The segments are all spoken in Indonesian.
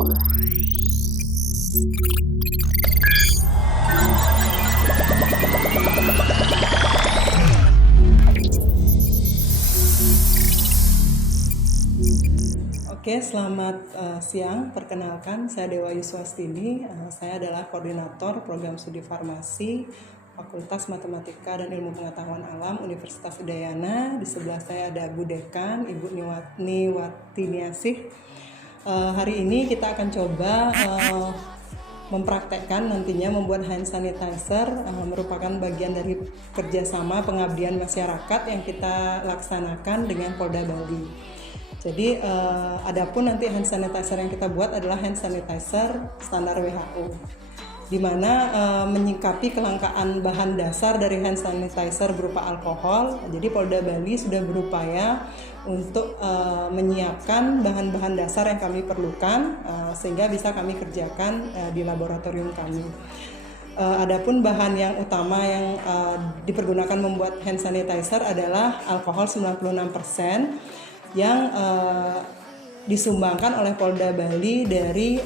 Oke, selamat siang. Perkenalkan, saya Dewa Yuswastini. Saya adalah koordinator program studi farmasi Fakultas Matematika dan Ilmu Pengetahuan Alam Universitas Udayana. Di sebelah saya ada Bu Dekan, Ibu Niwati Niasih. Hari ini kita akan coba mempraktekkan nantinya membuat hand sanitizer, merupakan bagian dari kerjasama pengabdian masyarakat yang kita laksanakan dengan Polda Bali. Jadi adapun nanti hand sanitizer yang kita buat adalah hand sanitizer standar WHO, di mana menyikapi kelangkaan bahan dasar dari hand sanitizer berupa alkohol. Jadi Polda Bali sudah berupaya untuk menyiapkan bahan-bahan dasar yang kami perlukan sehingga bisa kami kerjakan di laboratorium kami. Adapun bahan yang utama yang dipergunakan membuat hand sanitizer adalah alkohol 96%. Yang disumbangkan oleh Polda Bali dari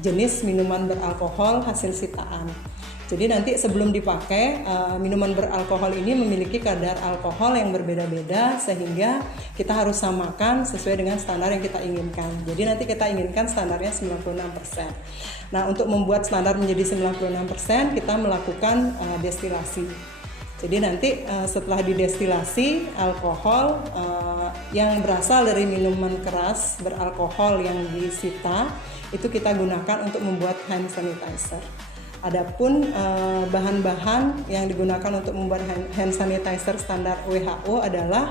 jenis minuman beralkohol hasil sitaan. Jadi nanti sebelum dipakai, minuman beralkohol ini memiliki kadar alkohol yang berbeda-beda sehingga kita harus samakan sesuai dengan standar yang kita inginkan. Jadi nanti kita inginkan standarnya 96%. Nah, untuk membuat standar menjadi 96%, kita melakukan destilasi. Jadi nanti setelah didestilasi, alkohol yang berasal dari minuman keras beralkohol yang disita itu kita gunakan untuk membuat hand sanitizer. Adapun bahan-bahan yang digunakan untuk membuat hand sanitizer standar WHO adalah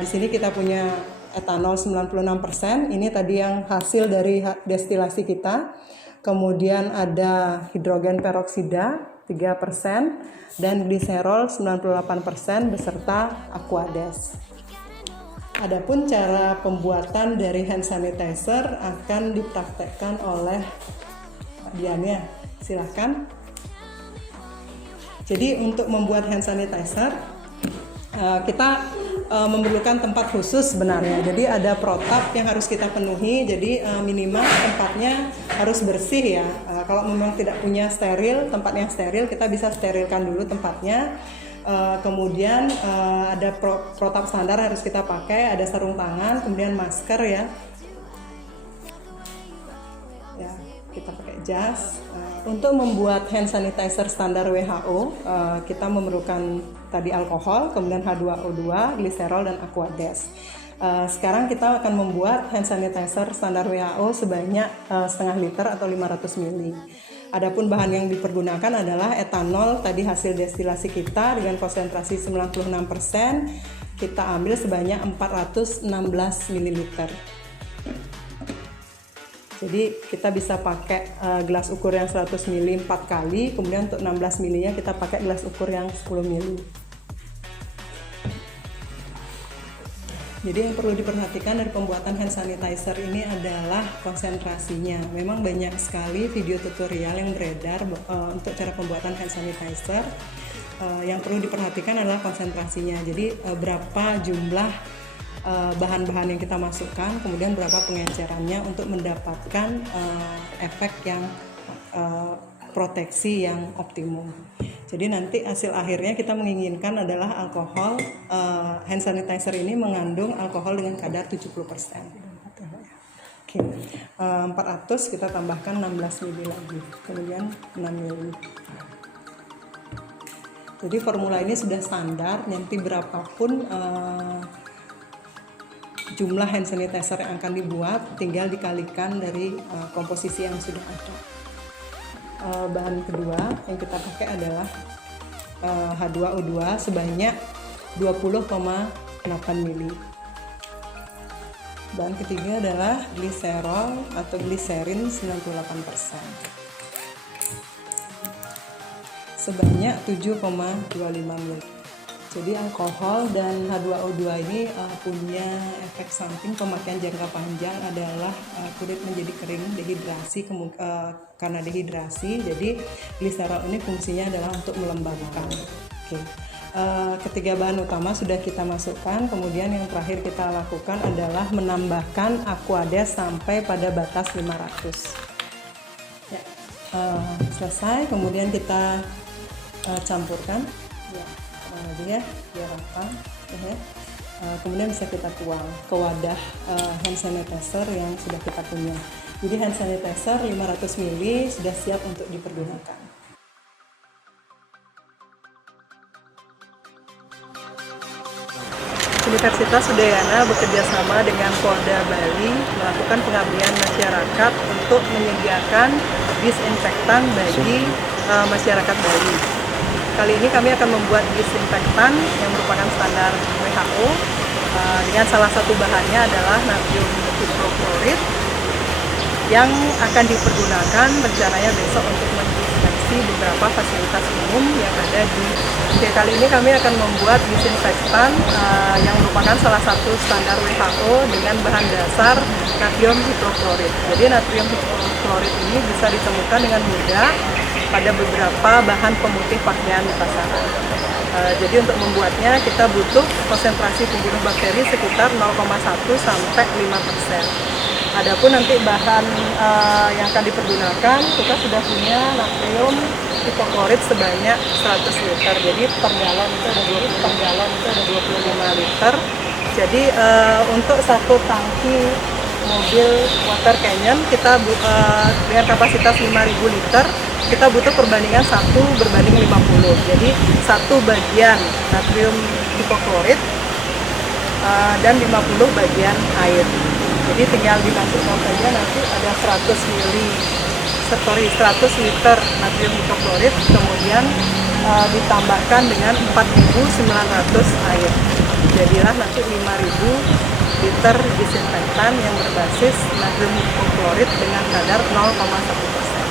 di sini kita punya etanol 96%. Ini tadi yang hasil dari destilasi kita. Kemudian ada hidrogen peroksida 3% dan gliserol 98% beserta Aquades. Adapun cara pembuatan dari hand sanitizer akan dipraktekkan oleh Pak Diania. Silahkan. Jadi untuk membuat hand sanitizer kita memerlukan tempat khusus sebenarnya. Jadi ada protap yang harus kita penuhi. Jadi minimal tempatnya harus bersih ya. Kalau memang tidak punya tempat yang steril, kita bisa sterilkan dulu tempatnya. Kemudian ada protap standar harus kita pakai. Ada sarung tangan, kemudian masker ya. Ya, kita pakai jas. Untuk membuat hand sanitizer standar WHO, kita memerlukan tadi alkohol, kemudian H2O2, gliserol, dan Aquades. Sekarang kita akan membuat hand sanitizer standar WHO sebanyak setengah liter atau 500 ml. Adapun bahan yang dipergunakan adalah etanol, tadi hasil destilasi kita dengan konsentrasi 96%, kita ambil sebanyak 416 ml. Jadi kita bisa pakai gelas ukur yang 100 ml 4 kali, kemudian untuk 16 ml nya kita pakai gelas ukur yang 10 ml. Jadi yang perlu diperhatikan dari pembuatan hand sanitizer ini adalah konsentrasinya. Memang banyak sekali video tutorial yang beredar untuk cara pembuatan hand sanitizer. Yang perlu diperhatikan adalah konsentrasinya. Jadi berapa jumlah bahan-bahan yang kita masukkan, kemudian berapa pengencerannya untuk mendapatkan efek yang proteksi yang optimum. Jadi nanti hasil akhirnya kita menginginkan adalah alkohol, hand sanitizer ini mengandung alkohol dengan kadar 70%. Oke, 400 kita tambahkan 16 ml lagi, kemudian 6 ml. Jadi formula ini sudah standar, nanti berapapun jumlah hand sanitizer yang akan dibuat tinggal dikalikan dari komposisi yang sudah ada. Bahan kedua yang kita pakai adalah H2O2 sebanyak 20,8 ml. Bahan ketiga adalah gliserol atau gliserin 98% sebanyak 7,25 ml. Jadi alkohol dan H2O2 ini punya efek samping pemakaian jangka panjang adalah kulit menjadi kering, dehidrasi karena dehidrasi. Jadi gliserol ini fungsinya adalah untuk melembabkan. Oke. ketiga bahan utama sudah kita masukkan, kemudian yang terakhir kita lakukan adalah menambahkan aquades sampai pada batas 500. Ya, selesai, kemudian kita campurkan ya, dia biar rata ya. Kemudian bisa kita tuang ke wadah hand sanitizer yang sudah kita punya. Jadi hand sanitizer 500 ml sudah siap untuk dipergunakan. Universitas Udayana bekerjasama dengan Polda Bali melakukan pengabdian masyarakat untuk menyediakan disinfektan bagi masyarakat Bali. Kali ini kami akan membuat disinfektan yang merupakan standar WHO dengan salah satu bahannya adalah natrium hipoklorit yang akan dipergunakan rencananya besok untuk mendisinfeksi beberapa fasilitas umum yang ada di. Kali ini kami akan membuat disinfektan yang merupakan salah satu standar WHO dengan bahan dasar natrium hipoklorit. Jadi natrium hipoklorit ini bisa ditemukan dengan mudah pada beberapa bahan pemutih pakaian di pasaran. Jadi untuk membuatnya kita butuh konsentrasi pembunuh bakteri sekitar 0,1 sampai 5%. Adapun nanti bahan yang akan dipergunakan, kita sudah punya natrium hipoklorit sebanyak 100 liter. Jadi per galon itu ada 25 liter. Jadi untuk satu tangki mobil water canyon kita dengan kapasitas 5.000 liter, kita butuh perbandingan 1 berbanding 50. Jadi 1 bagian natrium hipoklorit dan 50 bagian air. Jadi tinggal dimasukkan saja, nanti ada 100 liter natrium hipoklorit, kemudian ditambahkan dengan 4.900 air. Jadilah nanti 5.000 liter disinfektan yang berbasis natrium hipoklorit dengan kadar 0,1%.